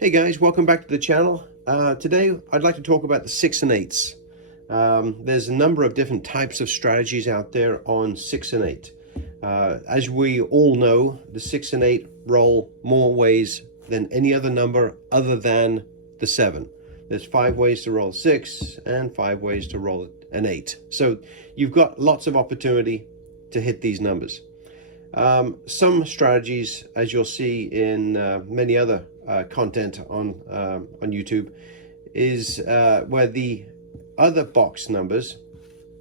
Hey guys, welcome back to the channel. Today I'd like to talk about the 6 and 8s. There's a number of different types of strategies out there on 6 and 8. As we all know, the 6 and 8 roll more ways than any other number other than the 7. There's 5 ways to roll 6 and 5 ways to roll an 8. So you've got lots of opportunity to hit these numbers. Some strategies, as you'll see in many other content on YouTube, is where the other box numbers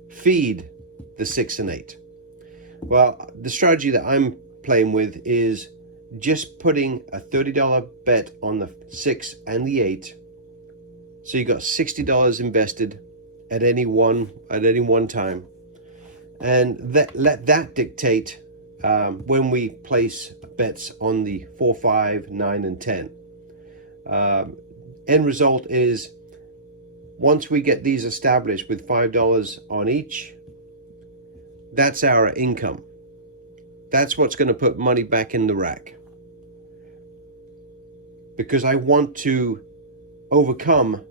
feed the 6 and 8. Well, the strategy that I'm playing with is just putting a $30 bet on the 6 and the 8. So you got $60 invested at any one time, and let that dictate when we place bets on the 4, 5, 9, and 10. End result is, once we get these established with $5 on each, that's our income. That's what's going to put money back in the rack. Because I want to overcome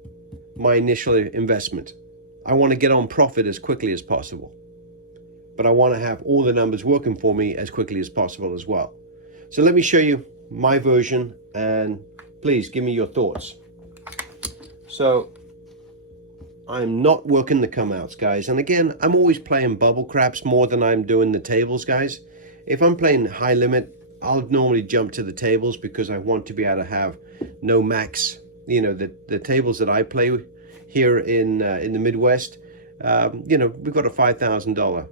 my initial investment. I want to get on profit as quickly as possible. But I want to have all the numbers working for me as quickly as possible as well. So let me show you my version, and please give me your thoughts. So I'm not working the come outs, guys. And again, I'm always playing bubble craps more than I'm doing the tables, guys. If I'm playing high limit, I'll normally jump to the tables because I want to be able to have no max. You know, the tables that I play here in the Midwest, you know, we've got a $5,000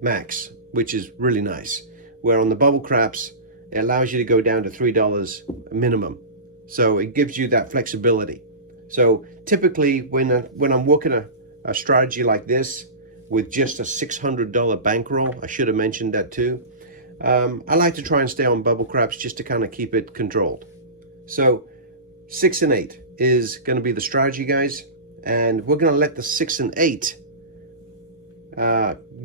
max, which is really nice. Where on the bubble craps, it allows you to go down to $3 minimum. So it gives you that flexibility. So typically when I'm working a strategy like this with just a $600 bankroll, I should have mentioned that too. I like to try and stay on bubble craps just to kind of keep it controlled. So 6 and 8 is going to be the strategy, guys. And we're going to let the 6 and 8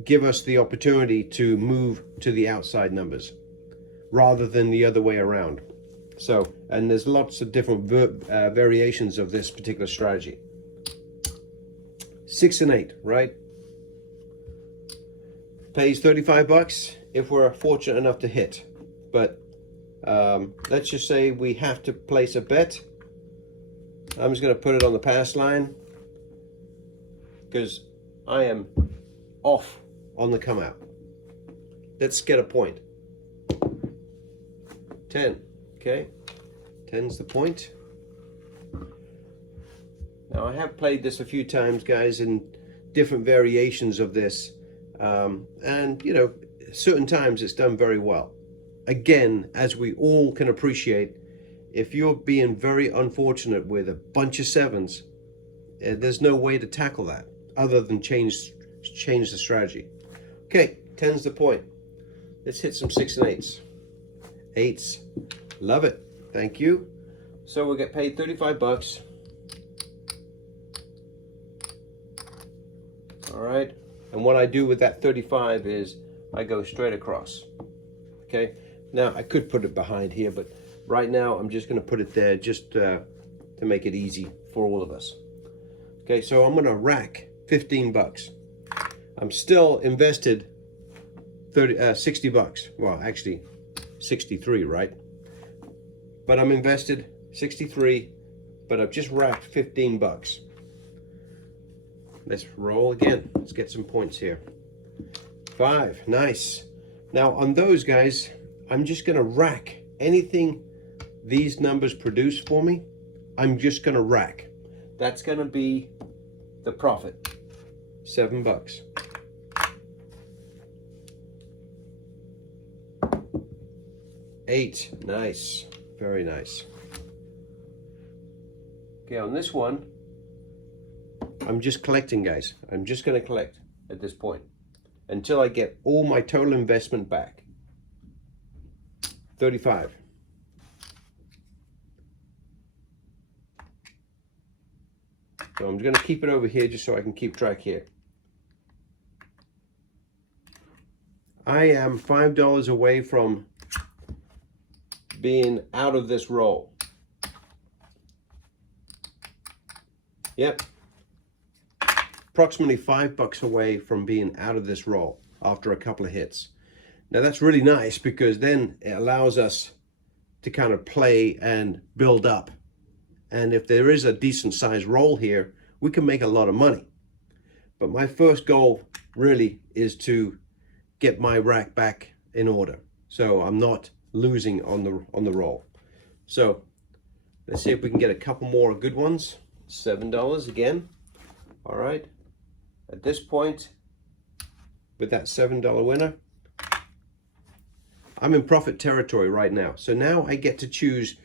give us the opportunity to move to the outside numbers rather than the other way around. So, and there's lots of different variations of this particular strategy. 6 and 8, right? Pays 35 bucks if we're fortunate enough to hit. But let's just say we have to place a bet. I'm just going to put it on the pass line because I am off on the come out. Let's get a point. 10. Okay, 10's the point. Now I have played this a few times, guys, in different variations of this, and you know, certain times it's done very well. Again, as we all can appreciate, if you're being very unfortunate with a bunch of 7s, there's no way to tackle that other than change the strategy. Okay, 10's the point. Let's hit some 6 and 8s. 8s. Love it. Thank you. So we'll get paid 35 bucks. All right. And what I do with that 35 is I go straight across. Okay. Now I could put it behind here, but right now I'm just going to put it there just to make it easy for all of us. Okay. So I'm going to rack 15 bucks. I'm still invested 60 bucks. Well, actually 63, right? But I'm invested 63, but I've just racked 15 bucks. Let's roll again. Let's get some points here. 5, nice. Now on those, guys, I'm just gonna rack anything these numbers produce for me. I'm just gonna rack. That's gonna be the profit. 7 bucks. $8, nice. Very nice. Okay, on this one, I'm just collecting, guys. I'm just going to collect at this point until I get all my total investment back. 35. So I'm going to keep it over here just so I can keep track here. I am $5 away from being out of this roll. Yep. Approximately $5 away from being out of this roll after a couple of hits. Now that's really nice because then it allows us to kind of play and build up. And if there is a decent sized roll here, we can make a lot of money. But my first goal really is to get my rack back in order, so I'm not losing on the roll. So let's see if we can get a couple more good ones. $7 again. All right. At this point, with that $7 winner, I'm in profit territory right now. So now I get to choose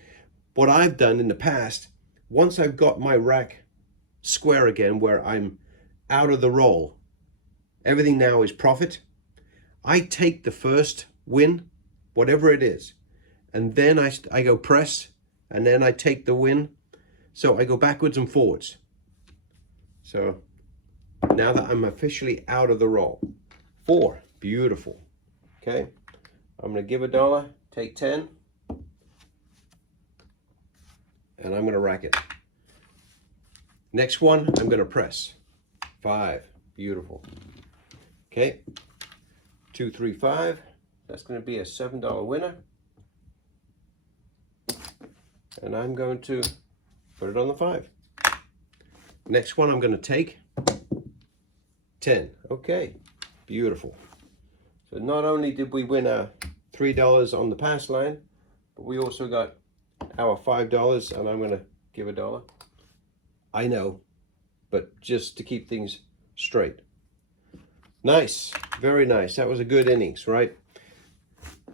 what I've done in the past. Once I've got my rack square again, where I'm out of the roll, everything now is profit. I take the first win, whatever it is, and then I go press, and then I take the win. So I go backwards and forwards. So now that I'm officially out of the roll. 4, beautiful. Okay, I'm gonna give $1, take 10, and I'm gonna rack it. Next one, I'm gonna press. 5, beautiful. Okay, 2, 3, 5. That's gonna be a $7 winner. And I'm going to put it on the 5. Next one I'm gonna take 10. Okay, beautiful. So not only did we win our $3 on the pass line, but we also got our $5, and I'm gonna give $1. I know, but just to keep things straight. Nice, very nice. That was a good innings, right?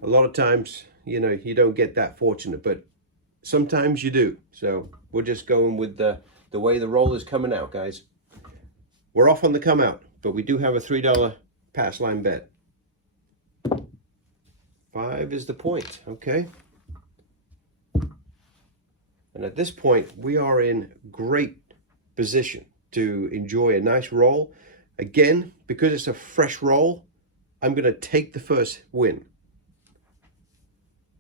A lot of times, you know, you don't get that fortunate, but sometimes you do. So we're just going with the way the roll is coming out, guys. We're off on the come out, but we do have a $3 pass line bet. 5 is the point, okay? And at this point, we are in great position to enjoy a nice roll. Again, because it's a fresh roll, I'm gonna take the first win.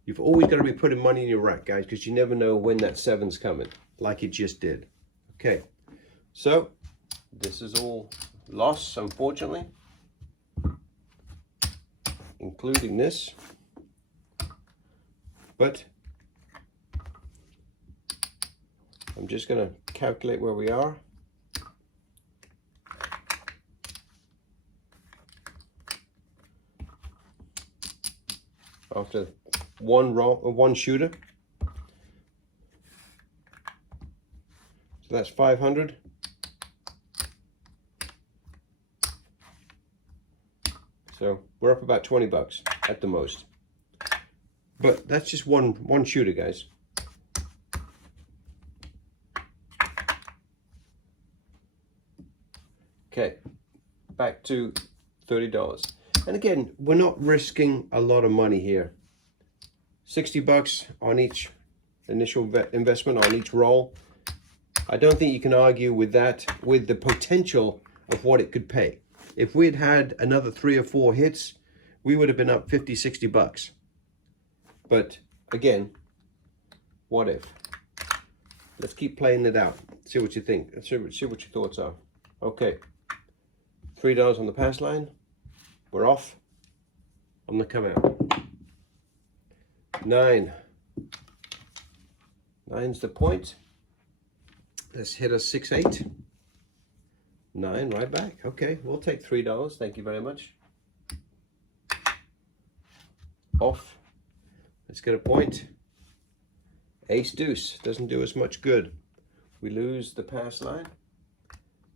You've always got to be putting money in your rack, guys, because you never know when that 7's coming, like it just did. Okay, so this is all loss, unfortunately, including this. But I'm just going to calculate where we are. After one shooter. So that's 500. So we're up about $20 at the most. But that's just one shooter, guys. Okay, back to $30. And again, we're not risking a lot of money here. $60 on each initial investment on each roll. I don't think you can argue with that, with the potential of what it could pay. If we'd had another 3 or 4 hits, we would have been up $50, $60. But again, what if? Let's keep playing it out. See what you think. Let's see what your thoughts are. Okay, $3 on the pass line. We're off on the come out. 9. 9's the point. Let's hit a 6, 8. 9 right back. Okay, we'll take $3. Thank you very much. Off. Let's get a point. Ace deuce. Doesn't do us much good. We lose the pass line.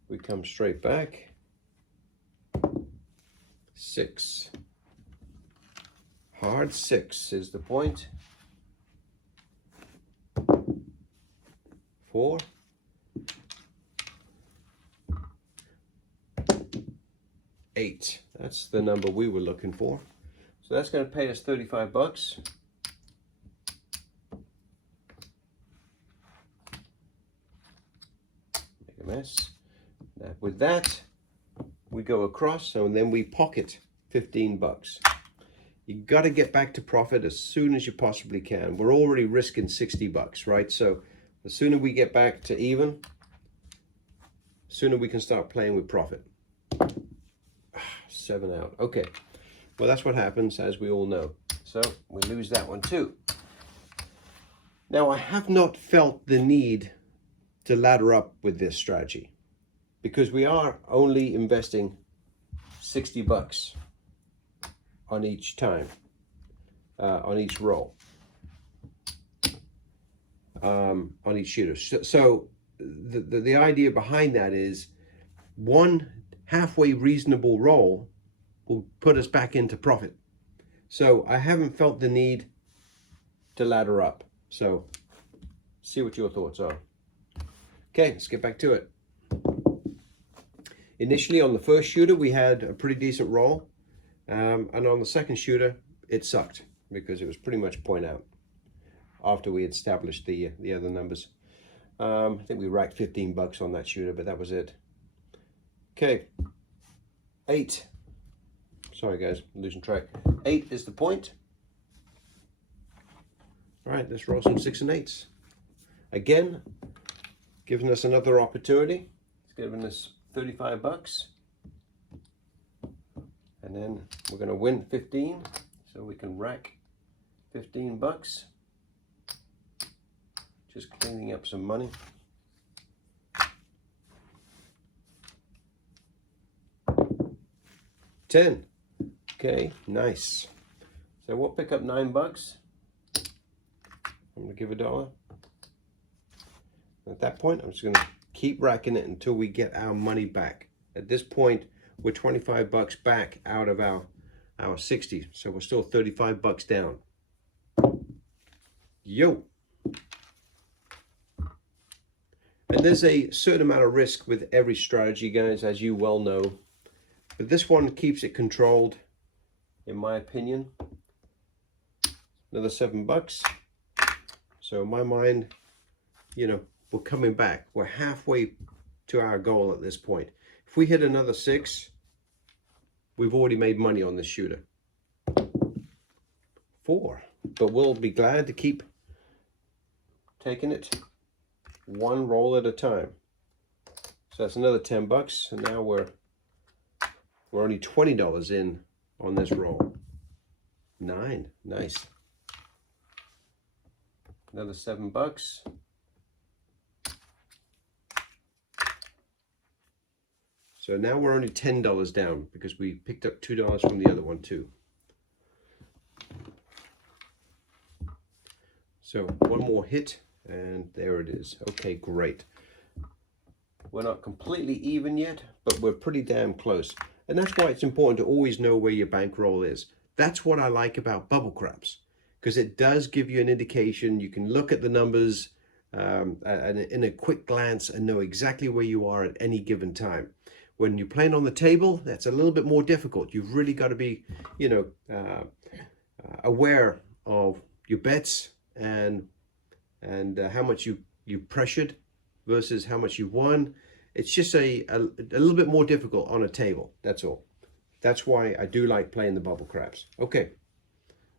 We come straight back. 6. Hard 6 is the point. 4. 8. That's the number we were looking for. So that's going to pay us $35. Make a mess. Now with that, we go across, and then we pocket $15. You got to get back to profit as soon as you possibly can. We're already risking $60, right? So the sooner we get back to even, sooner we can start playing with profit. 7 out. Okay. Well, that's what happens, as we all know. So we lose that one too. Now, I have not felt the need to ladder up with this strategy because we are only investing 60 bucks on each time, on each roll, on each shooter. So the idea behind that is one halfway reasonable roll will put us back into profit. So I haven't felt the need to ladder up. So see what your thoughts are. Okay, let's get back to it. Initially on the first shooter, we had a pretty decent roll. And on the second shooter, it sucked because it was pretty much point out after we had established the other numbers. I think we racked 15 bucks on that shooter, but that was it. Okay, 8. Sorry guys, I'm losing track. 8 is the point. All right, let's roll some 6 and 8s. Again, giving us another opportunity. It's giving us 35 bucks. And then we're going to win 15, so we can rack 15 bucks. Just cleaning up some money. $10. Okay, nice. So we'll pick up 9 bucks. I'm going to give $1. At that point, I'm just going to keep racking it until we get our money back. At this point, we're 25 bucks back out of our 60. So we're still 35 bucks down. Yo. And there's a certain amount of risk with every strategy, guys, as you well know. But this one keeps it controlled, in my opinion. Another 7 bucks. So in my mind, you know, we're coming back. We're halfway to our goal at this point. If we hit another 6, we've already made money on this shooter. 4. But we'll be glad to keep taking it one roll at a time. So that's another 10 bucks. And now we're only $20 in on this roll. 9. Nice. Another 7 bucks. So now we're only $10 down because we picked up $2 from the other one too. So one more hit and there it is. Okay, great. We're not completely even yet, but we're pretty damn close. And that's why it's important to always know where your bankroll is. That's what I like about bubble craps, because it does give you an indication. You can look at the numbers in a quick glance and know exactly where you are at any given time. When you're playing on the table, that's a little bit more difficult. You've really got to be, you know, aware of your bets and how much you pressured versus how much you won. It's just a little bit more difficult on a table. That's all. That's why I do like playing the bubble craps. Okay.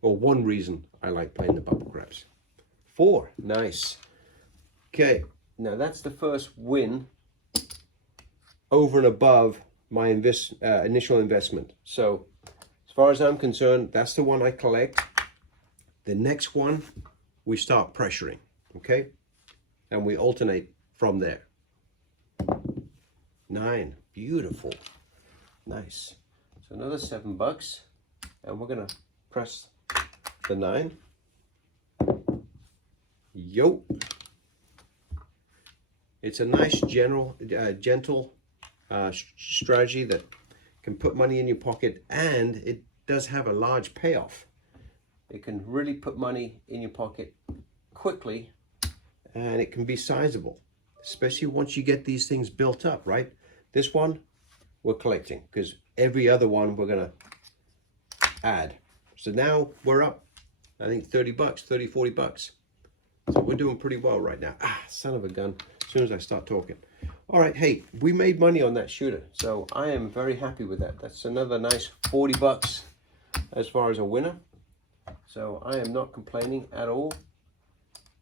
Or one reason I like playing the bubble craps. 4. Nice. Okay. Now that's the first win over and above my initial investment. So as far as I'm concerned, that's the one I collect. The next one, we start pressuring, okay? And we alternate from there. 9, beautiful, nice. So another 7 bucks, and we're gonna press the 9. Yo. It's a nice gentle strategy that can put money in your pocket, and it does have a large payoff. It can really put money in your pocket quickly, and it can be sizable, especially once you get these things built up, right? This one we're collecting because every other one we're gonna add. So now we're up, I think 30 bucks, 30, 40 bucks. So we're doing pretty well right now. Son of a gun, as soon as I start talking. All right, hey, we made money on that shooter, so I am very happy with that. That's another nice 40 bucks as far as a winner. So I am not complaining at all,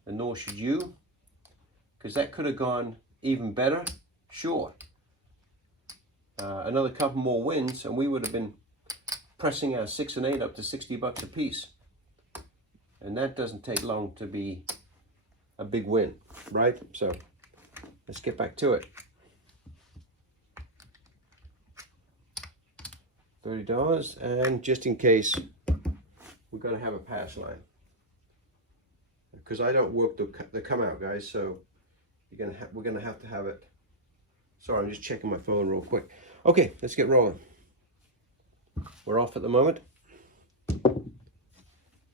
and nor should you, because that could have gone even better, sure. another couple more wins, and we would have been pressing our 6 and 8 up to 60 bucks a piece. And that doesn't take long to be a big win, right? So let's get back to it. $30, and just in case, we're going to have a pass line, because I don't work the come out, guys. So we're gonna have to have it. Sorry, I'm just checking my phone real quick. Okay, let's get rolling. We're off at the moment.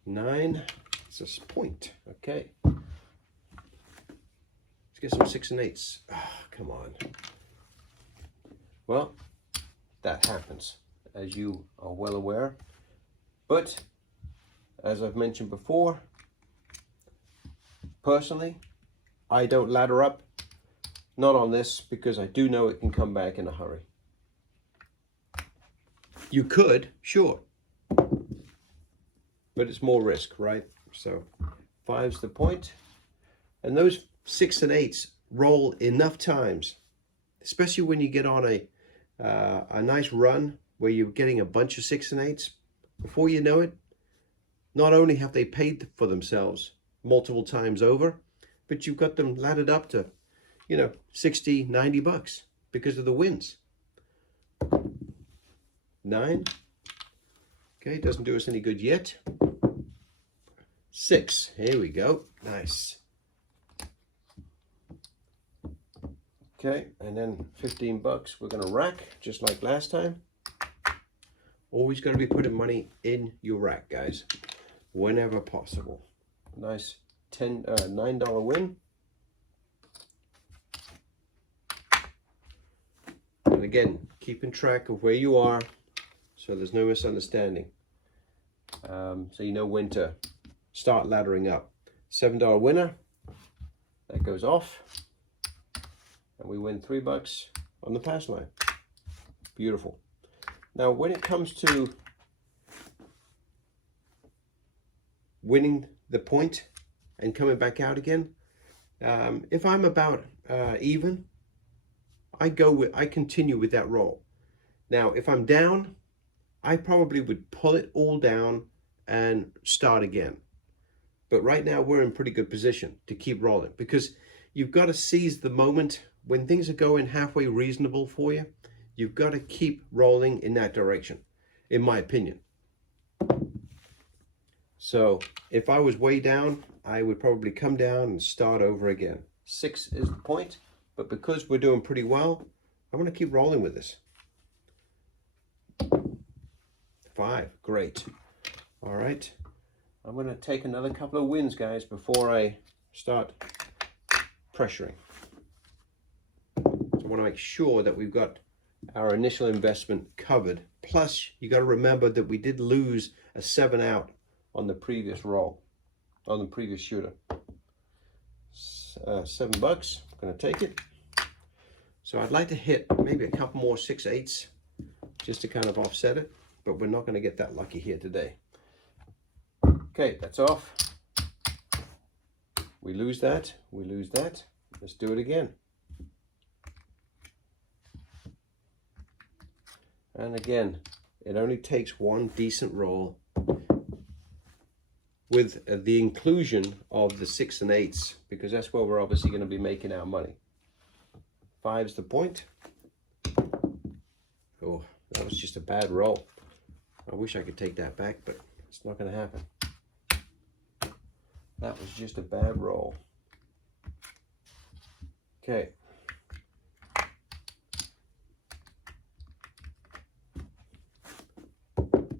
9. It's a point. Okay. Let's get some 6 and 8s. Oh, come on. Well, that happens, as you are well aware. But as I've mentioned before, personally, I don't ladder up. Not on this, because I do know it can come back in a hurry. You could, sure, but it's more risk, right? So 5's the point, and those 6 and 8s roll enough times, especially when you get on a nice run where you're getting a bunch of 6 and 8s. Before you know it, not only have they paid for themselves multiple times over, but you've got them laddered up to, you know, 60, 90 bucks because of the wins. 9. Okay, doesn't do us any good yet. 6, here we go. Nice. Okay, and then 15 bucks we're gonna rack, just like last time. Always gonna be putting money in your rack, guys, whenever possible. Nice $9 win. And again, keeping track of where you are so there's no misunderstanding. So you know when to start laddering up. $7 winner, that goes off, and we win 3 bucks on the pass line. Beautiful. Now when it comes to winning the point and coming back out again, if I'm about even, I continue with that roll. Now if I'm down, I probably would pull it all down and start again. But right now we're in pretty good position to keep rolling, because you've got to seize the moment when things are going halfway reasonable for you. You've got to keep rolling in that direction, in my opinion. So if I was way down, I would probably come down and start over again. 6 is the point, but because we're doing pretty well, I'm going to keep rolling with this. 5, great. All right, I'm going to take another couple of wins, guys, before I start pressuring. So I want to make sure that we've got our initial investment covered. Plus, you got to remember that we did lose a 7 out on the previous roll, on the previous shooter. 7 bucks, I'm going to take it. So I'd like to hit maybe a couple more 6 8s just to kind of offset it, but we're not going to get that lucky here today. Okay, that's off. We lose that, we lose that. Let's do it again. And again, it only takes one decent roll with the inclusion of the 6 and 8s, because that's where we're obviously going to be making our money. 5's the point. Oh, that was just a bad roll. I wish I could take that back, but it's not going to happen. That was just a bad roll. Okay.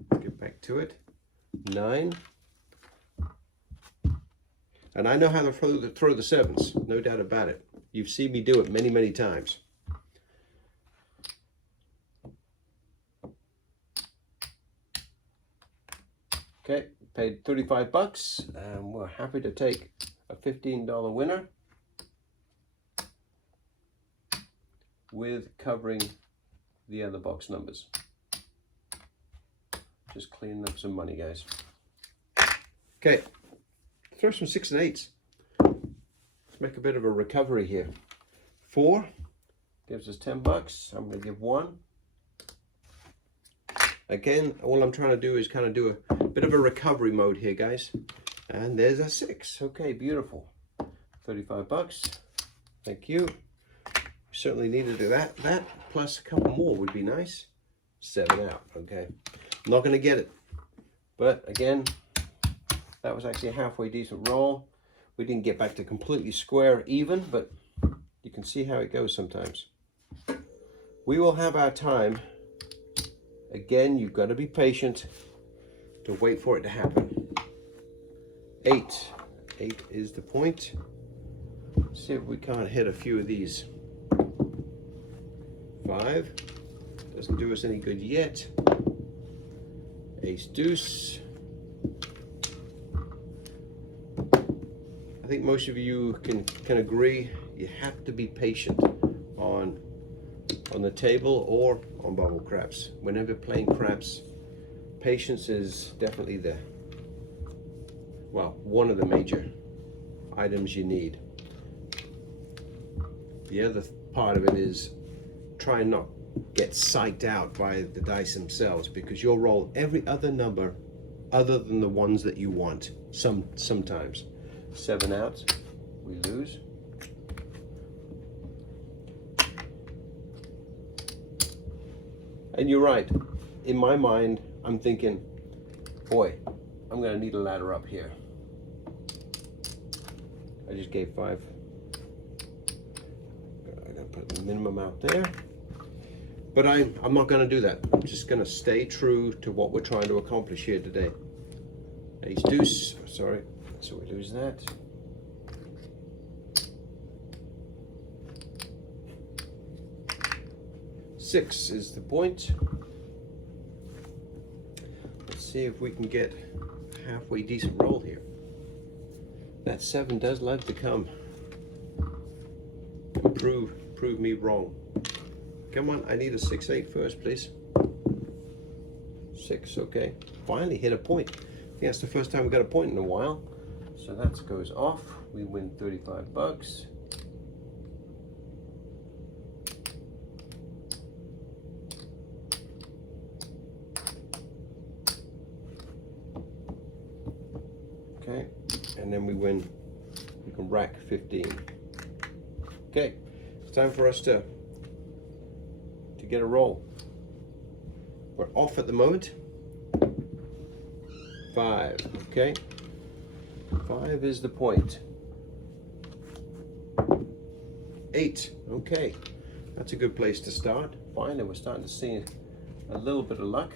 Let's get back to it. 9. And I know how to throw the 7s, no doubt about it. You've seen me do it many, many times. Okay, paid 35 bucks, and we're happy to take a $15 winner with covering the other box numbers. Just cleaning up some money, guys. Okay, throw some 6 and 8s. Let's make a bit of a recovery here. 4 gives us 10 bucks. I'm going to give 1. Again, all I'm trying to do is kind of do a bit of a recovery mode here, guys. And there's a 6. Okay, beautiful. 35 bucks. Thank you. Certainly need to do that. That plus a couple more would be nice. 7 out. Okay. I'm not going to get it. But again, that was actually a halfway decent roll. We didn't get back to completely square even, but you can see how it goes sometimes. We will have our time. Again, you've got to be patient to wait for it to happen. 8. 8 is the point. Let's see if we can't hit a few of these. 5. Doesn't do us any good yet. Ace deuce. I think most of you can agree you have to be patient on the table or on bubble craps. Whenever playing craps, patience is definitely one of the major items you need. The other part of it is try and not get psyched out by the dice themselves, because you'll roll every other number other than the ones that you want sometimes. 7 outs, we lose. And you're right, in my mind I'm thinking, boy, I'm gonna need a ladder up here. I just gave 5. I'm gonna put the minimum out there. But I'm not going to do that. I'm just going to stay true to what we're trying to accomplish here today. Ace deuce, sorry, so we lose that. Six is the point. Let's see if we can get a halfway decent roll here. That 7 does like to come and prove me wrong. Come on, I need a 6-8 first, please. 6, okay. Finally hit a point. I think that's the first time we got a point in a while. So that goes off. We win 35 bucks. Okay, and then we can rack 15. Okay, it's time for us to get a roll. We're off at the moment. 5, okay. 5 is the point. 8, okay. That's a good place to start. Finally, we're starting to see a little bit of luck.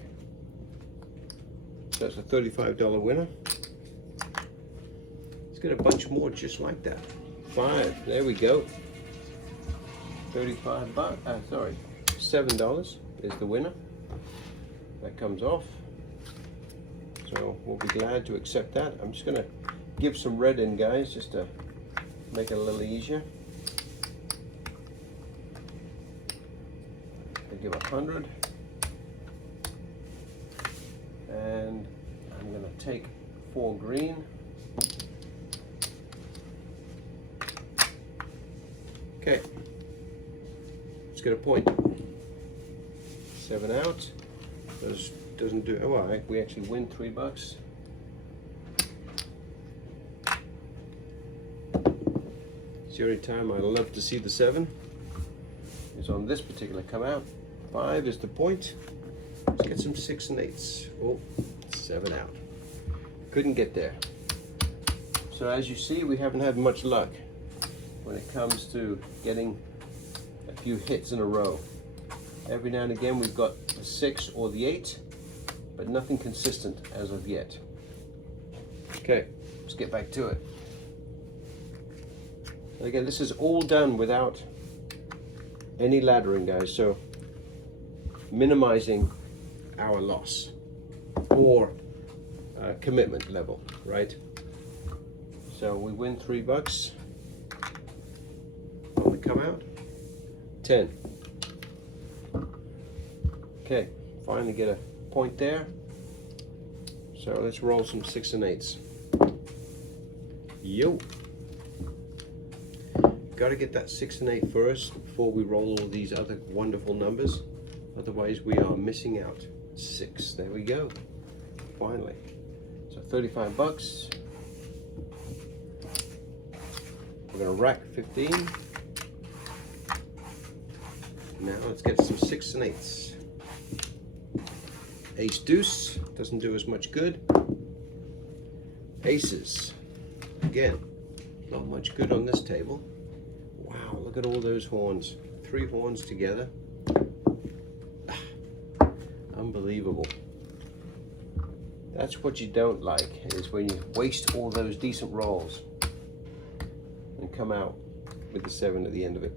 So that's a $35 winner. Let's get a bunch more just like that. 5, there we go. 35 bucks, sorry. $7 is the winner. That comes off. So we'll be glad to accept that. I'm just going to give some red in, guys, just to make it a little easier. I give 100. And I'm going to take 4 green. Okay. Let's get a point. 7 out. Doesn't do. Oh, well, we actually win 3 bucks. It's the only time I love to see the 7 is on this particular come out. 5 is the point. Let's get some 6 and 8s. Oh, 7 out. Couldn't get there. So as you see, we haven't had much luck when it comes to getting a few hits in a row. Every now and again we've got the 6 or the 8, but nothing consistent as of yet. Okay, let's get back to it. And again, this is all done without any laddering, guys, so minimizing our loss or commitment level, right? So we win 3 bucks on the come out. 10. Okay, finally get a point there. So let's roll some 6 and 8s. Yo. Got to get that 6 and 8 first before we roll all these other wonderful numbers. Otherwise we are missing out. 6. There we go. Finally. So 35 bucks. We're gonna rack 15. Now let's get some 6 and 8s. Ace deuce doesn't do as much good. Aces. Again, not much good on this table. Wow, look at all those horns. 3 horns together. Unbelievable. That's what you don't like, is when you waste all those decent rolls and come out with the 7 at the end of it.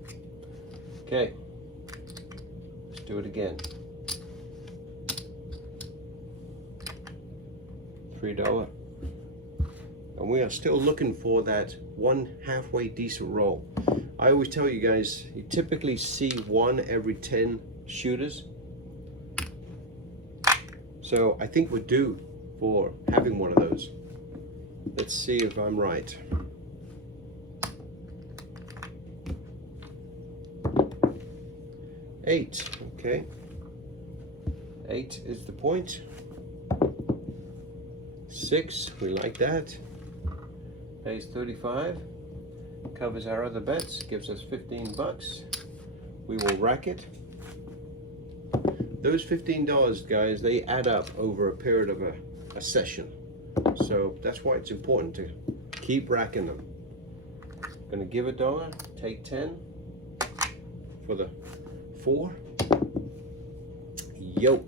Okay, let's do it again. $3. And we are still looking for that one halfway decent roll. I always tell you guys, you typically see 1 every 10 shooters. So I think we're due for having one of those. Let's see if I'm right. Eight, okay. 8 is the point. 6, we like that. Pays 35. Covers our other bets, gives us 15 bucks. We will rack it. Those $15, guys, they add up over a period of a session. So that's why it's important to keep racking them. Gonna give $1, take 10 for the 4. Yo.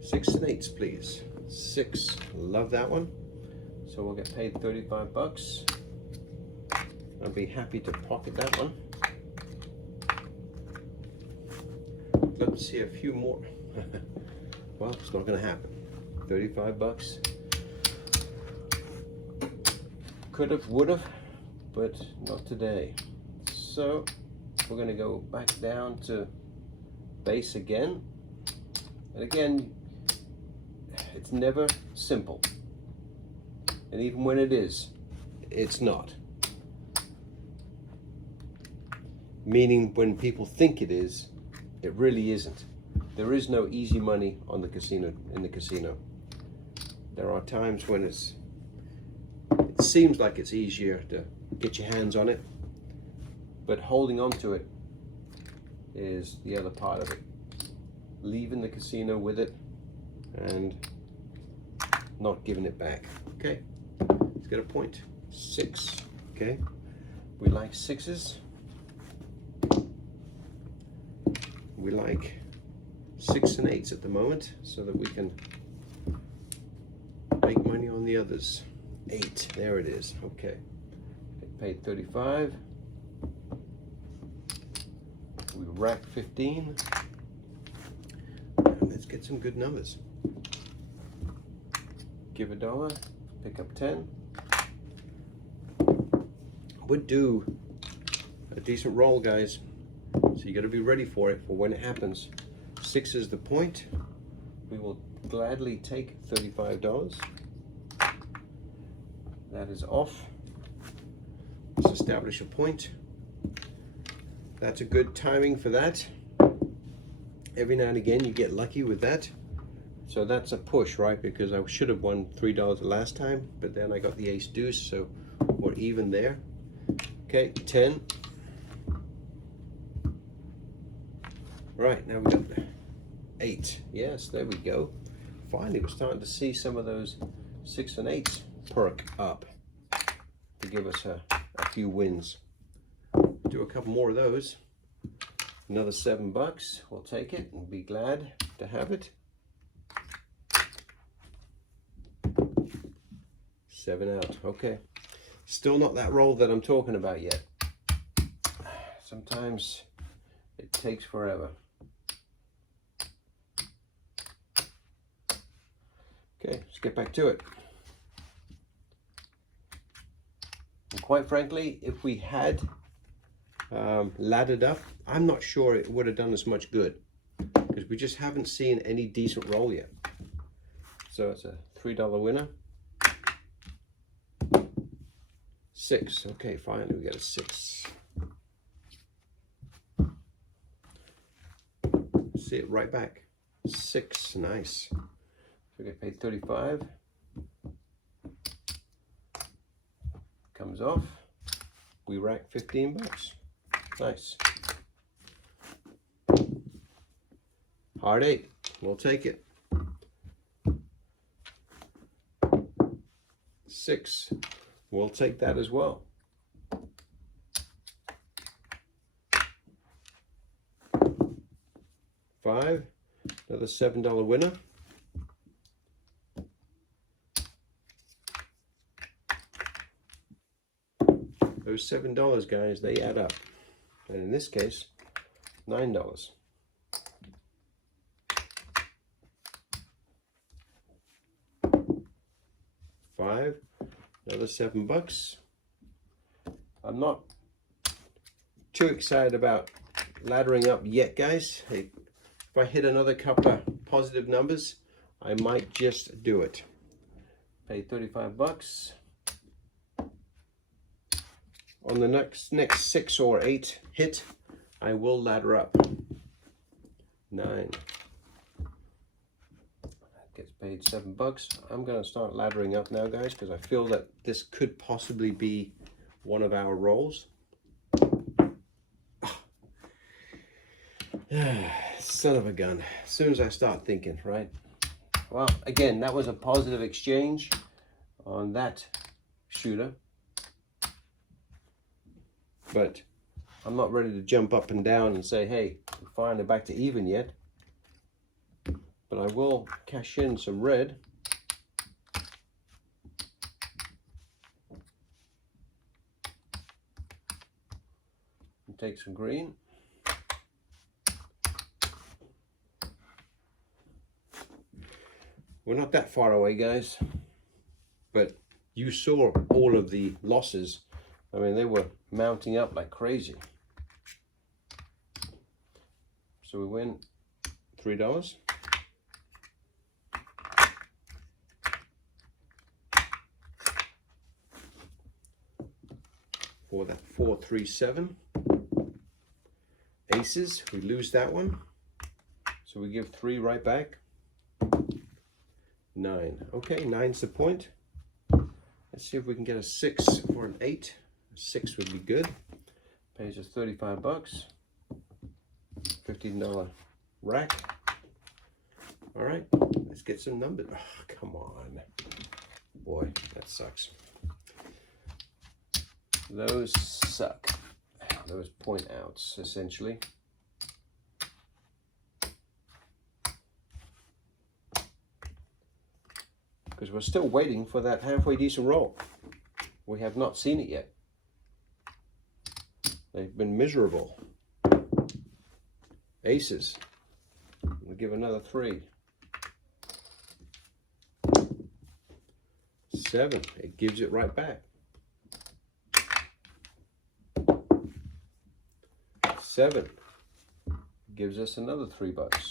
6 and 8s, please. 6, love that one. So we'll get paid 35 bucks. I'll be happy to pocket that one. Love to see a few more. Well, it's not gonna happen. 35 bucks. Could have, would have, but not today. So we're gonna go back down to base again. And again, it's never simple. And even when it is, it's not. Meaning when people think it is, it really isn't. There is no easy money on the casino, in the casino. There are times when it seems like it's easier to get your hands on it, but holding on to it is the other part of it. Leaving the casino with it and not giving it back. Okay, let's get a point. 6, okay. We like 6s. We like 6 and 8s at the moment so that we can make money on the others. 8, there it is, okay. Get paid 35. We rack 15. And let's get some good numbers. Give $1, pick up 10. We're due a decent roll, guys. So you got to be ready for it for when it happens. 6 is the point. We will gladly take $35. That is off. Let's establish a point. That's a good timing for that. Every now and again you get lucky with that. So that's a push, right? Because I should have won $3 the last time, but then I got the ace deuce, so we're even there. Okay, 10. Right, now we got 8. Yes, there we go. Finally, we're starting to see some of those 6 and 8s perk up to give us a few wins. Do a couple more of those. Another $7. We'll take it and be glad to have it. 7 out. Okay. Still not that roll that I'm talking about yet. Sometimes it takes forever. Okay, let's get back to it. And quite frankly, if we had laddered up, I'm not sure it would have done us much good because we just haven't seen any decent roll yet. So it's a $3 winner. 6. Okay, finally we got a 6. See it right back. 6, nice. We get paid 35. Comes off. We rack 15 bucks. Nice. Hard 8, we'll take it. 6, we'll take that as well. 5, another $7 winner. Those $7, guys, they add up. And in this case, $9. 5, another $7. I'm not too excited about laddering up yet, guys. Hey, if I hit another couple of positive numbers, I might just do it. Pay 35 bucks. On the next 6 or 8 hit, I will ladder up. 9. Gets paid 7 bucks. I'm going to start laddering up now, guys, because I feel that this could possibly be one of our rolls. Son of a gun. As soon as I start thinking, right? Well, again, that was a positive exchange on that shooter. But I'm not ready to jump up and down and say, hey, we're finally back to even yet. But I will cash in some red. And take some green. We're not that far away, guys. But you saw all of the losses. I mean, they were mounting up like crazy. So we win $3. For that 4, 3, 7. Aces, we lose that one. So we give 3 right back. 9. Okay, 9's the point. Let's see if we can get a 6 or an 8. 6 would be good. Pays us 35 bucks. $15 rack. All right, let's get some numbers. Oh, come on. Boy, that sucks. Those suck. Those point outs, essentially. Because we're still waiting for that halfway decent roll. We have not seen it yet. They've been miserable. Aces. We'll give another 3. 7. It gives it right back. 7 gives us another 3 bucks.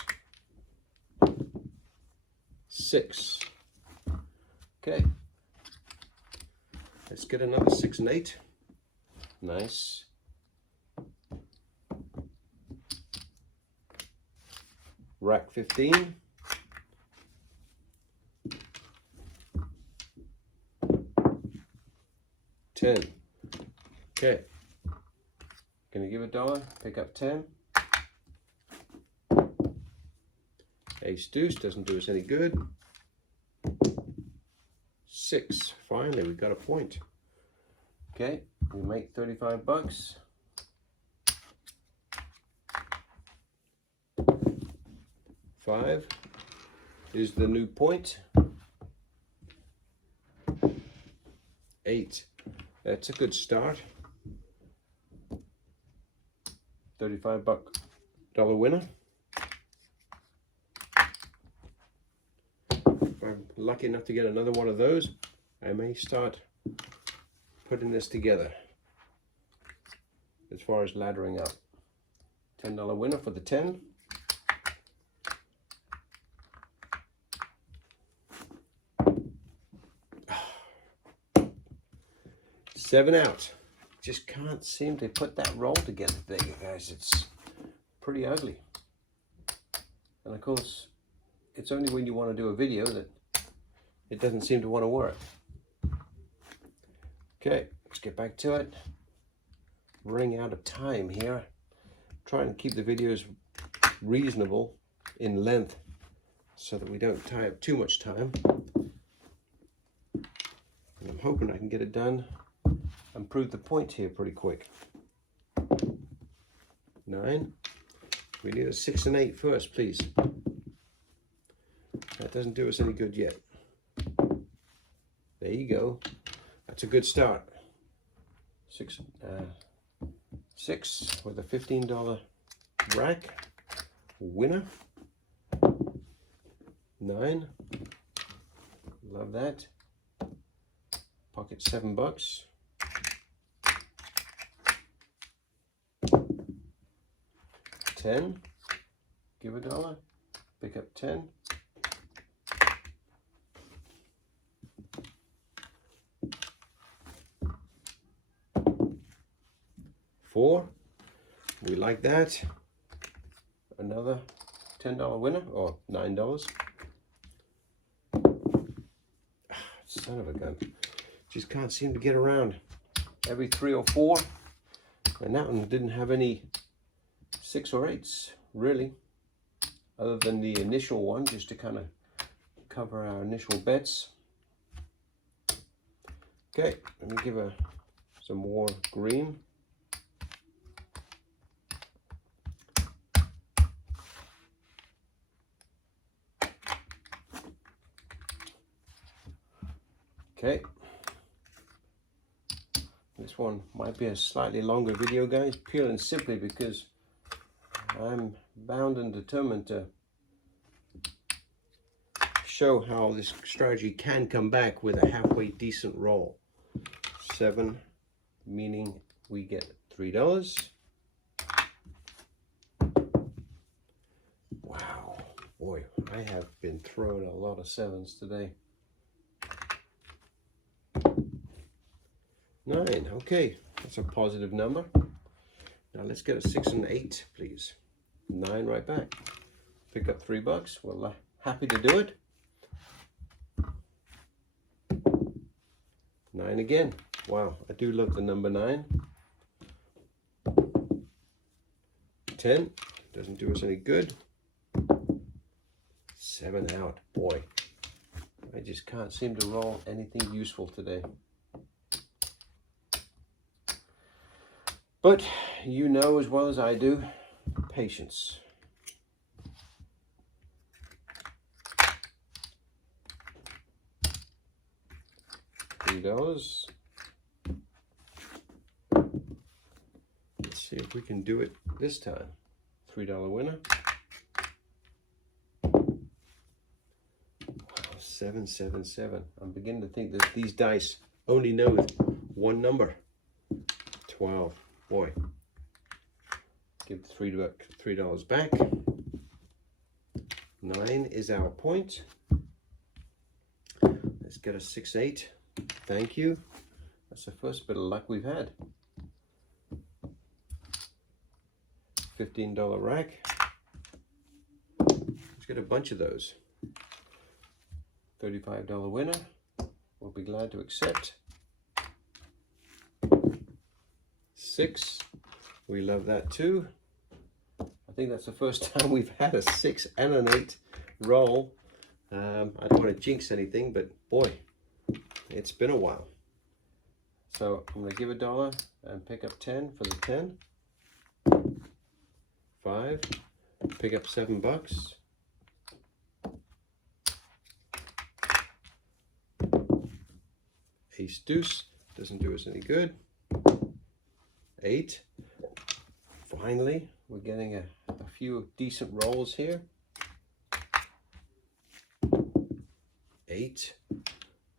6. Okay. Let's get another 6 and 8. Nice. Rack 15. 10. Okay. Gonna give $1, pick up 10. Ace deuce doesn't do us any good. 6. Finally, we got a point. Okay, we make 35 bucks. $5 is the new point. 8. That's a good start. $35 winner. If I'm lucky enough to get another one of those, I may start putting this together as far as laddering up. $10 winner for the 10. Seven out. Just can't seem to put that roll together there, guys. It's pretty ugly. And of course, it's only when you want to do a video that it doesn't seem to want to work. Okay, let's get back to it. Running out of time here. Trying to keep the videos reasonable in length so that we don't tie up too much time. And I'm hoping I can get it done and prove the point here pretty quick. 9. We need a 6 and 8 first, please. That doesn't do us any good yet. There you go. That's a good start. 6 with a $15 rack. Winner. 9. Love that. Pocket $7. 10. Give a dollar. Pick up 10. 4. We like that. Another $10 winner, or $9. Son of a gun. Just can't seem to get around. Every 3 or 4. And that one didn't have any 6 or 8s, really. Other than the initial one, just to kind of cover our initial bets. Okay, let me give some more green. Okay, this one might be a slightly longer video, guys, purely and simply because I'm bound and determined to show how this strategy can come back with a halfway decent roll. 7, meaning we get $3. Wow, boy, I have been throwing a lot of 7s today. 9, okay, that's a positive number. Now let's get a 6 and 8, please. 9 right back. Pick up $3. We're happy to do it. 9 again. Wow, I do love the number 9. 10, doesn't do us any good. 7 out, boy. I just can't seem to roll anything useful today. But you know as well as I do, patience. $3. Let's see if we can do it this time. $3 winner. Wow, 7, 7, 7. I'm beginning to think that these dice only know one number. 12. Boy, give the $3 back. 9 is our point. Let's get a 6, 8. Thank you. That's the first bit of luck we've had. $15 rack. Let's get a bunch of those. $35 winner. We'll be glad to accept. 6, we love that too. I think that's the first time we've had a 6 and an 8 roll. I don't want to jinx anything, but boy, it's been a while. So I'm going to give a dollar and pick up 10 for the 10. 5, pick up $7. Ace deuce, doesn't do us any good. 8. Finally, we're getting a few decent rolls here. 8.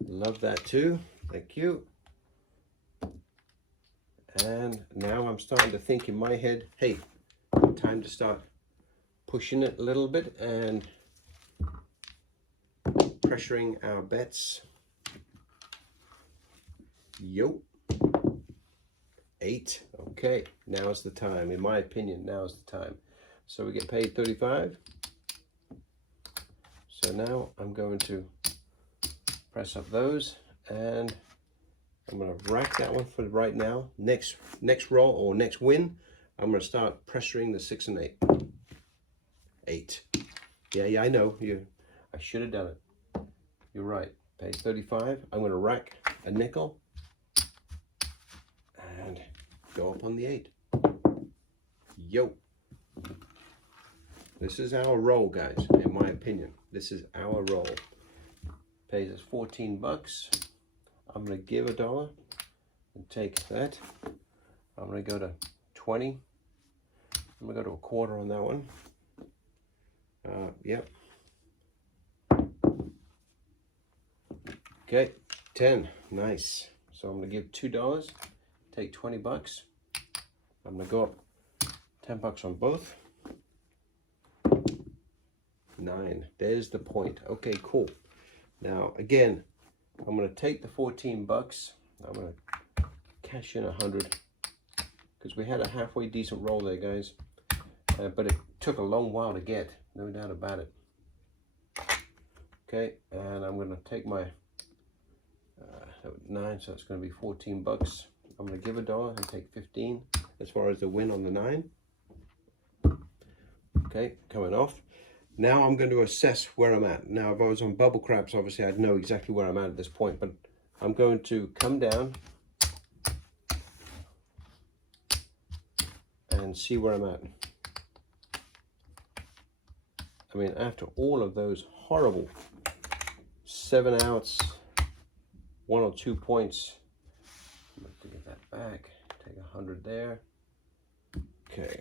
Love that too. Thank you. And now I'm starting to think in my head, hey, time to start pushing it a little bit and pressuring our bets. Yo. 8. Okay, now's the time. In my opinion, now's the time. So we get paid 35. So now I'm going to press up those, and I'm going to rack that one for right now. Next roll or next win, I'm going to start pressuring the 6 and 8. 8. Yeah, I know. I should have done it. You're right. Page 35. I'm going to rack a nickel and go up on the 8. Yo. This is our roll, guys, in my opinion. This is our roll. Pays us 14 bucks. I'm going to give $1 and take that. I'm going to go to 20. I'm going to go to a quarter on that one. Yep. Okay, 10. Nice. So I'm going to give $2, take 20 bucks. I'm going to go up 10 bucks on both. 9. There's the point. Okay, cool. Now, again, I'm going to take the 14 bucks. I'm going to cash in 100 because we had a halfway decent roll there, guys. But it took a long while to get, no doubt about it. Okay, and I'm going to take my 9, so it's going to be 14 bucks. I'm going to give $1 and take 15 as far as the win on the 9. Okay, coming off. Now I'm going to assess where I'm at. Now, if I was on bubble craps, obviously I'd know exactly where I'm at this point, but I'm going to come down and see where I'm at. I mean, after all of those horrible 7 outs, 1 or 2 points, I'm going to get that back, take 100 there. Okay.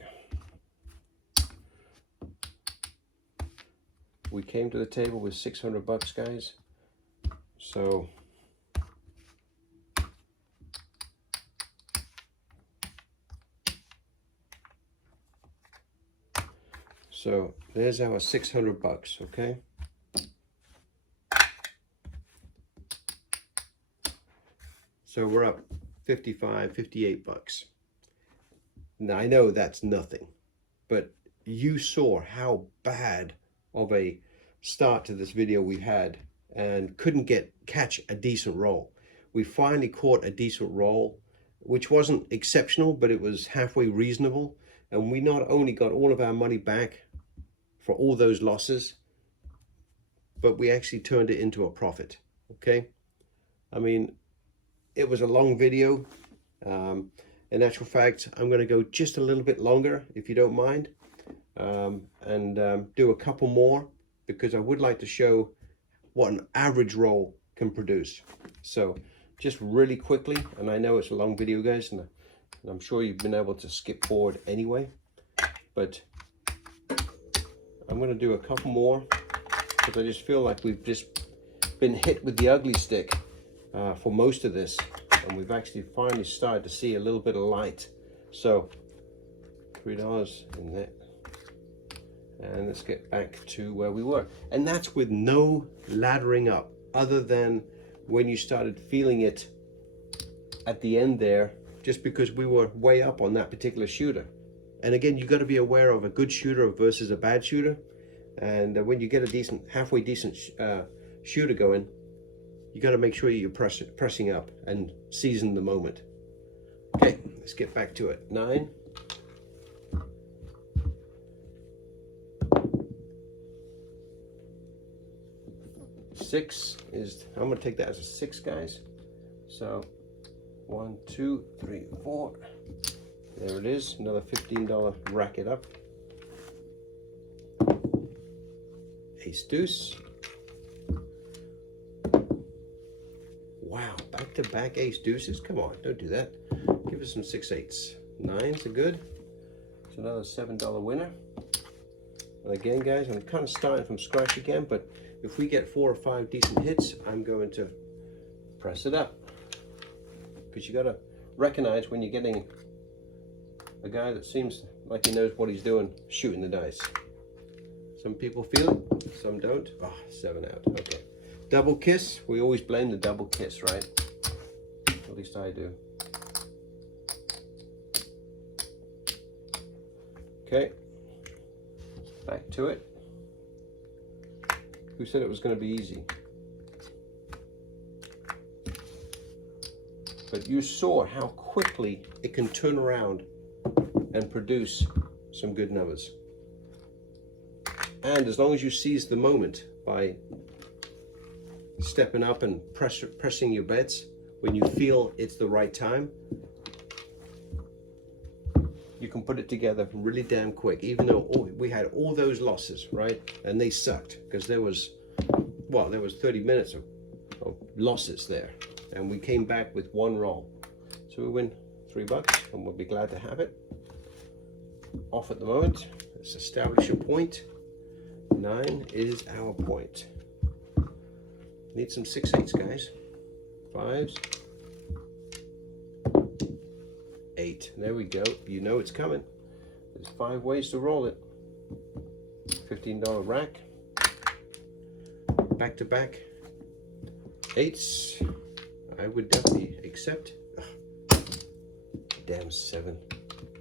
We came to the table with 600 bucks, guys. So there's our 600 bucks, okay? So we're up 55, 58 bucks. Now I know that's nothing, but you saw how bad of a start to this video we had and couldn't catch a decent roll. We finally caught a decent roll, which wasn't exceptional, but it was halfway reasonable. And we not only got all of our money back for all those losses, but we actually turned it into a profit, okay? I mean, it was a long video. In actual fact, I'm gonna go just a little bit longer, if you don't mind. Do a couple more because I would like to show what an average roll can produce. So just really quickly, and I know it's a long video, guys, and I'm sure you've been able to skip forward anyway, but I'm going to do a couple more because I just feel like we've just been hit with the ugly stick for most of this, and we've actually finally started to see a little bit of light. So $3 in that. And let's get back to where we were. And that's with no laddering up, other than when you started feeling it at the end there, just because we were way up on that particular shooter. And again, you got to be aware of a good shooter versus a bad shooter. And when you get a halfway decent shooter going, you got to make sure you're pressing up and seizing the moment. Okay, let's get back to it. 9. Six is, I'm going to take that as a 6, guys. So 1, 2, 3, 4. There it is. Another $15 rack it up. Ace deuce. Wow, back to back ace deuces. Come on, don't do that. Give us some 6/8s. 9s are good. It's another $7 winner. And again, guys, I'm kind of starting from scratch again, but if we get 4 or 5 decent hits, I'm going to press it up. Because you got to recognize when you're getting a guy that seems like he knows what he's doing shooting the dice. Some people feel it, some don't. Ah, 7 out, okay. Double kiss, we always blame the double kiss, right? At least I do. Okay, back to it. Who said it was going to be easy? But you saw how quickly it can turn around and produce some good numbers. And as long as you seize the moment by stepping up and pressing your bets when you feel it's the right time, you can put it together really damn quick, even though we had all those losses, right? And they sucked because there was 30 minutes of losses there, and we came back with one roll. So we win $3 and we'll be glad to have it. Off at the moment. Let's establish a point. 9 is our point. Need some 6/8s, guys. 5s. 8. There we go. You know it's coming. There's 5 ways to roll it. $15 rack. Back to back 8s. I would definitely accept. Ugh. Damn 7.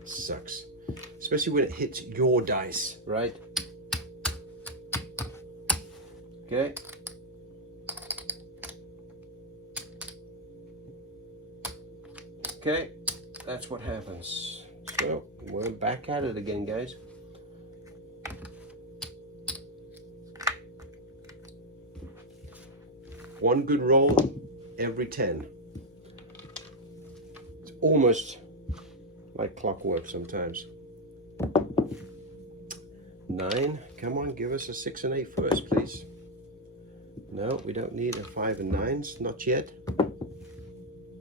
Sucks. Especially when it hits your dice, right? Okay. Okay, that's what happens. So we're back at it again, guys. One good roll every 10. It's almost like clockwork sometimes. 9, come on, give us a 6 and 8 first, please. No, we don't need a 5 and 9s, not yet.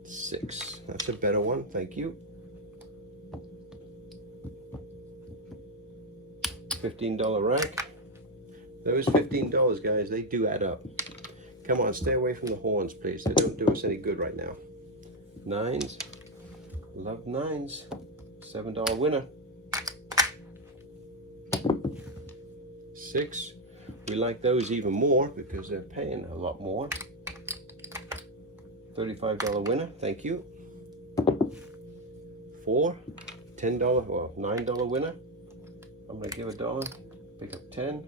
6, that's a better one, thank you. $15 rack. Those $15, guys, they do add up. Come on, stay away from the horns, please. They don't do us any good right now. 9s, love 9s. $7 winner. 6, we like those even more because they're paying a lot more. $35 winner, thank you. 4, $10, well, $9 winner. I'm gonna give $1, pick up 10.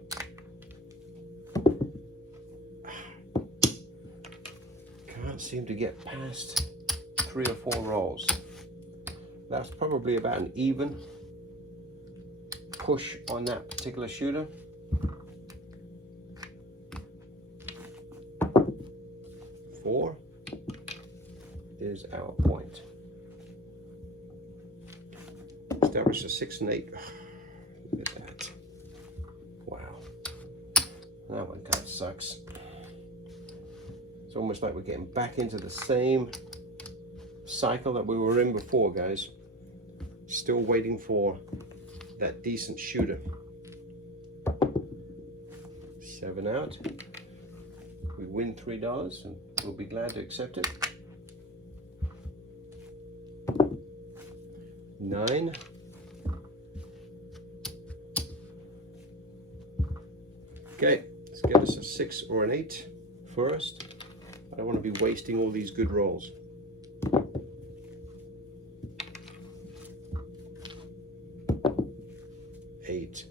Can't seem to get past 3 or 4 rolls. That's probably about an even push on that particular shooter. 4 is our point. Establish a 6 and 8. Look at that. Wow. That one kind of sucks. It's almost like we're getting back into the same cycle that we were in before, guys. Still waiting for that decent shooter. 7 out. We win $3 and we'll be glad to accept it. 9. Okay, let's get us a 6 or an 8 first. I don't want to be wasting all these good rolls. 8.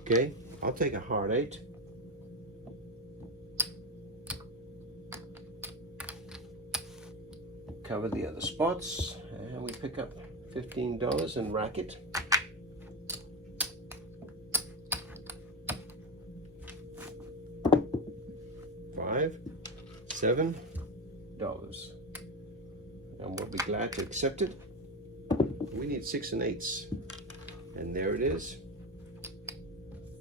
Okay, I'll take a hard 8. Cover the other spots, and we pick up $15 and rack it. $7, and we'll be glad to accept it. We need 6 and 8s, and there it is.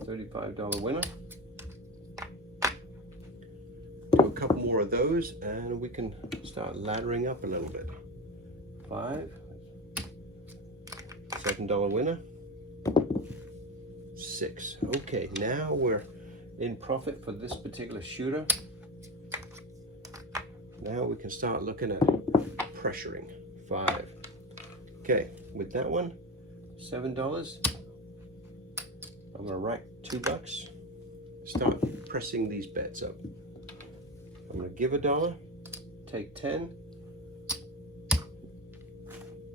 $35 winner. Do a couple more of those, and we can start laddering up a little bit. 5, $7 winner. 6. Okay, now we're in profit for this particular shooter. Now we can start looking at pressuring. 5. Okay, with that one, $7. I'm gonna rack $2. Start pressing these bets up. I'm gonna give $1, take 10,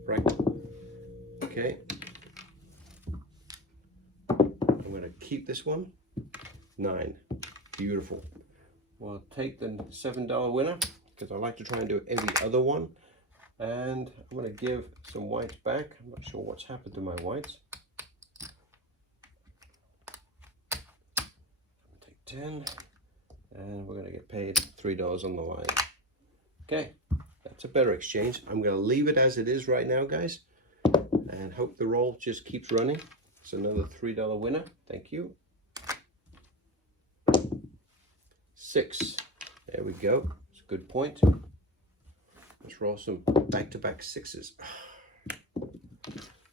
rack. Okay. I'm gonna keep this one. 9. Beautiful. We'll take the $7 winner because I like to try and do every other one. And I'm going to give some whites back. I'm not sure what's happened to my whites. Take 10. And we're going to get paid $3 on the line. Okay, that's a better exchange. I'm going to leave it as it is right now, guys. And hope the roll just keeps running. It's another $3 winner. Thank you. 6. There we go. It's a good point. Let's roll some back-to-back 6s.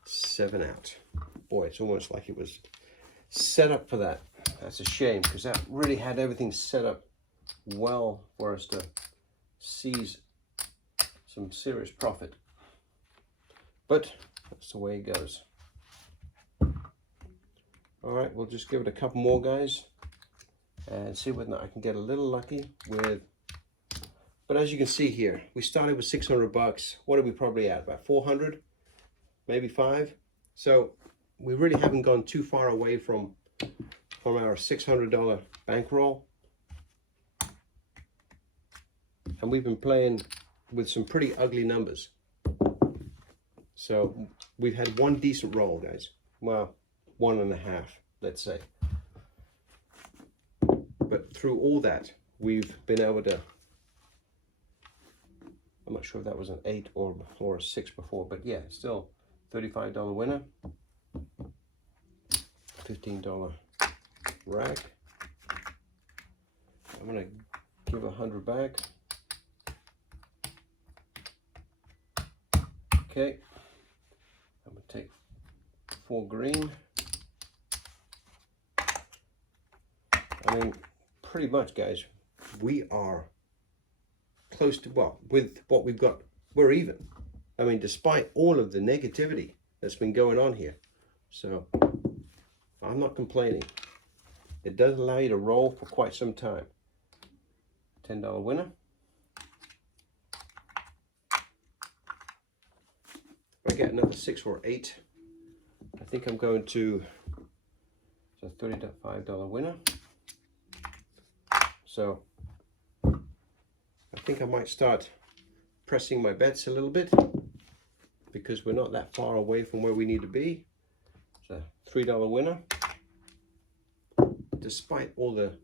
7 out. Boy, it's almost like it was set up for that. That's a shame because that really had everything set up well for us to seize some serious profit. But that's the way it goes. All right, we'll just give it a couple more, guys, and see whether I can get a little lucky with. But as you can see here, we started with 600 bucks. What are we probably at? About 400, maybe 5. So we really haven't gone too far away from our $600 bankroll. And we've been playing with some pretty ugly numbers. So we've had one decent roll, guys. Well, 1.5, let's say. But through all that, we've been able to, I'm not sure if that was an 8 or a 6 before, but yeah, still $35 winner, $15 rack. I'm gonna give 100 back. Okay, I'm gonna take 4 green. I mean, pretty much, guys, we are close to, well, with what we've got, we're even. I mean, despite all of the negativity that's been going on here. So I'm not complaining. It does allow you to roll for quite some time. $10 winner. If I get another 6 or 8, I think I'm going to, so $35 winner. So I think I might start pressing my bets a little bit because we're not that far away from where we need to be. It's a $3 winner. Despite all the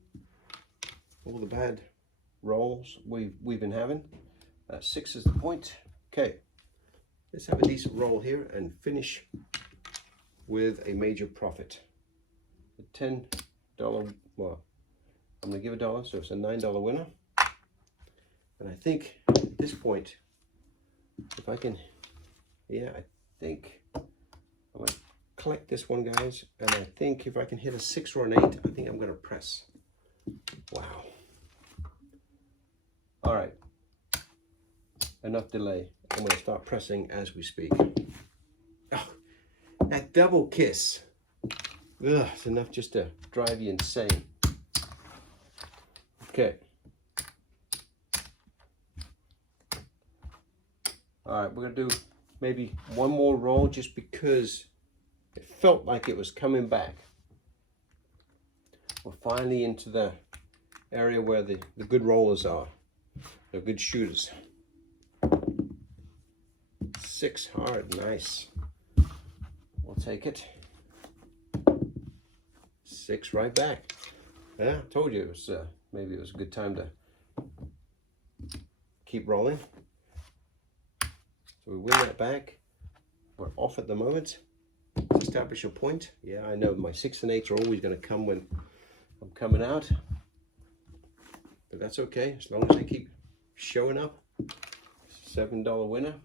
bad rolls we've been having, 6 is the point. Okay, let's have a decent roll here and finish with a major profit. A $10, well, I'm gonna give $1, so it's a $9 winner. And I think at this point, if I can, yeah, I think I'm gonna collect this one, guys. And I think if I can hit a 6 or an 8, I think I'm gonna press. Wow. All right, enough delay. I'm gonna start pressing as we speak. Oh, that double kiss. Ugh, it's enough just to drive you insane. Okay. All right, we're gonna do maybe one more roll just because it felt like it was coming back. We're finally into the area where the good rollers are. They're good shooters. 6 hard, nice. We'll take it. 6 right back. Yeah, I told you it was maybe it was a good time to keep rolling. So we win that back. We're off at the moment. Let's establish a point. Yeah, I know my 6 and 8 are always going to come when I'm coming out, but that's okay as long as I keep showing up. $7 winner.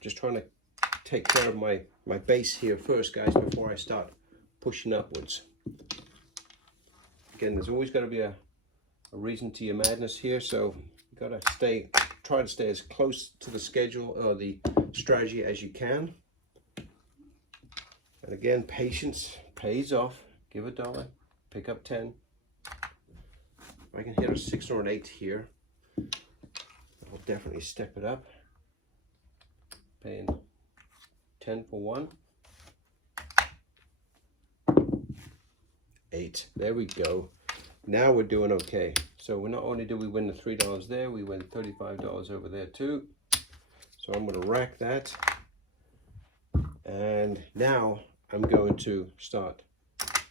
Just trying to take care of my base here first, guys, before I start pushing upwards. Again, there's always got to be a reason to your madness here, so you got to try to stay as close to the schedule or the strategy as you can. And again, patience pays off. Give $1, pick up 10. If I can hit a 6 or an 8 here, I'll definitely step it up. Paying 10 for 1. 8. There we go. Now we're doing okay. So we're not only did we win the $3 there, we win $35 over there too. So I'm going to rack that. And now I'm going to start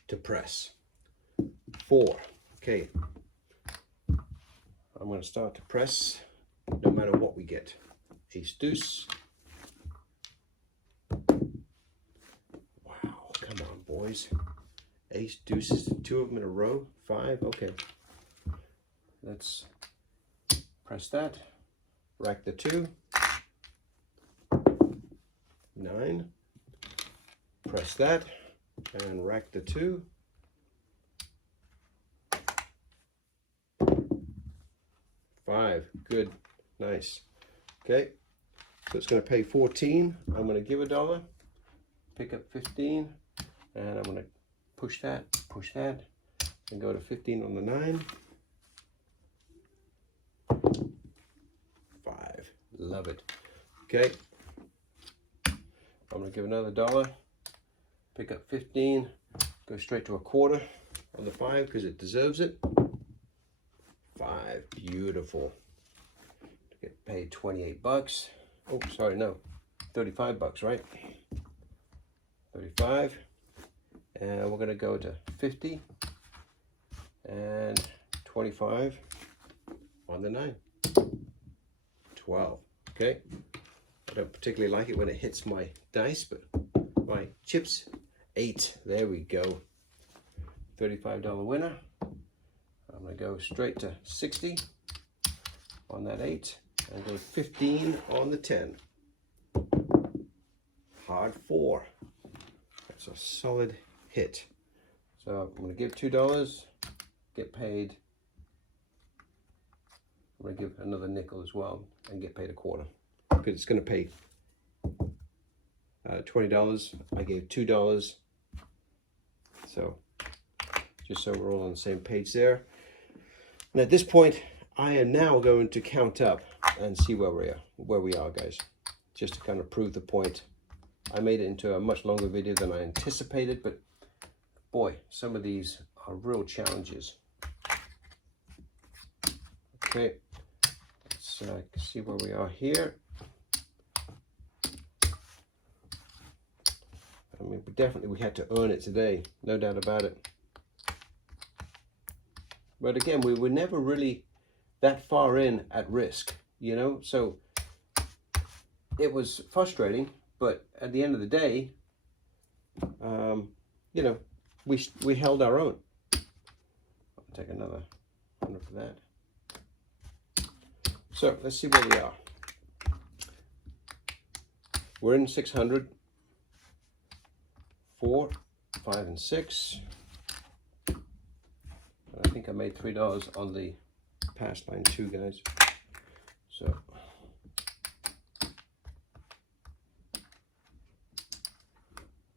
to press. 4. Okay. I'm going to start to press no matter what we get. Ace deuce. Wow, come on, boys. Ace deuces, 2 of them in a row. 5, okay. Let's press that. Rack the 2. 9. Press that and rack the 2. 5, good, nice. Okay, so it's going to pay 14. I'm going to give $1, pick up 15, and I'm going to push that, and go to 15 on the 9. 5, love it. Okay, I'm going to give another $1, pick up 15, go straight to a quarter on the 5 because it deserves it. 5, beautiful. Get paid 28 bucks. Oh, sorry, no, 35 bucks, right? 35, and we're gonna go to 50 and 25 on the 9. 12. Okay, I don't particularly like it when it hits my dice, but my chips. 8. There we go. $35 winner. I'm going to go straight to 60 on that 8 and go 15 on the 10. Hard 4. That's a solid hit. So I'm going to give $2, get paid. I'm going to give another nickel as well and get paid a quarter because it's going to pay $20. I gave $2. So just so we're all on the same page there. And at this point, I am now going to count up and see where we are, guys, just to kind of prove the point. I made it into a much longer video than I anticipated, but boy, some of these are real challenges. Okay, let's see where we are here. I mean, definitely we had to earn it today, no doubt about it. But again, we were never really that far in at risk, you know, so it was frustrating, but at the end of the day, you know, we held our own. I'll take another 100 for that. So let's see where we are. We're in 600. 4, 5, and 6. And I think I made $3 on the pass line too, guys. So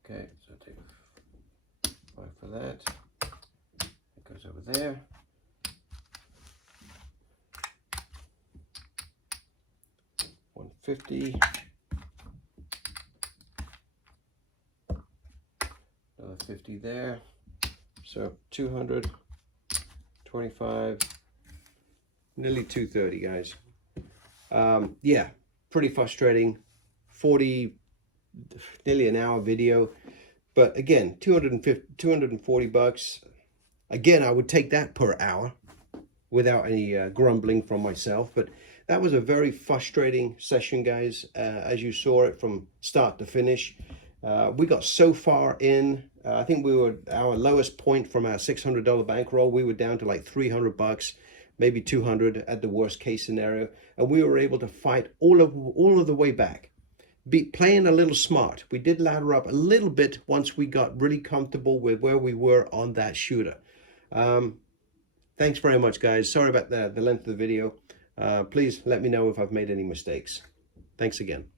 okay, so I take 5 for that. It goes over there. $150. Another 50 there. So 225, nearly 230, guys. Yeah, pretty frustrating. 40, nearly an hour video. But again, 240 bucks. Again, I would take that per hour without any grumbling from myself. But that was a very frustrating session, guys, as you saw it from start to finish. We got so far in. I think we were our lowest point from our $600 bankroll. We were down to like 300 bucks, maybe 200 at the worst case scenario, and we were able to fight all of the way back. Playing a little smart. We did ladder up a little bit once we got really comfortable with where we were on that shooter. Thanks very much, guys. Sorry about the length of the video. Please let me know if I've made any mistakes. Thanks again.